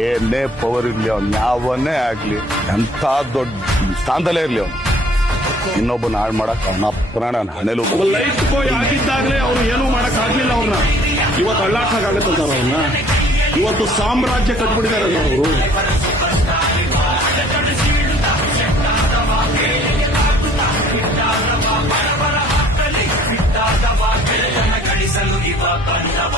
ಏನೇ ಪವರ್ ಇರ್ಲಿ ಅವ್ನು ಯಾವನ್ನೇ ಆಗ್ಲಿ ಎಂಥ ದೊಡ್ಡ ಸ್ಥಾನದಲ್ಲೇ ಇರ್ಲಿ ಅವನು ಇನ್ನೊಬ್ಬನ ಹಾಳು ಮಾಡಕ್ ಅವನ ಪ್ರಾಣ ಹಣೆಲು ಲೈಟ್ ಬಾಯ್ ಆಗಿದ್ದಾಗಲೇ ಅವ್ರು ಏನೂ ಮಾಡಕ್ ಆಗ್ಲಿಲ್ಲ ಅವ್ರನ್ನ. ಇವತ್ತು ಅಳ್ಳಾಡ್ಸಕ್ಕಾಗತ್ತೆ ಸರ್ ಅವ್ರನ್ನ. ಇವತ್ತು ಸಾಮ್ರಾಜ್ಯ ಕಟ್ಬಿಟ್ಟಿದ್ದಾರೆ ಅವರು. ಗಳಿಸಲು ಇವ ಬಂದವ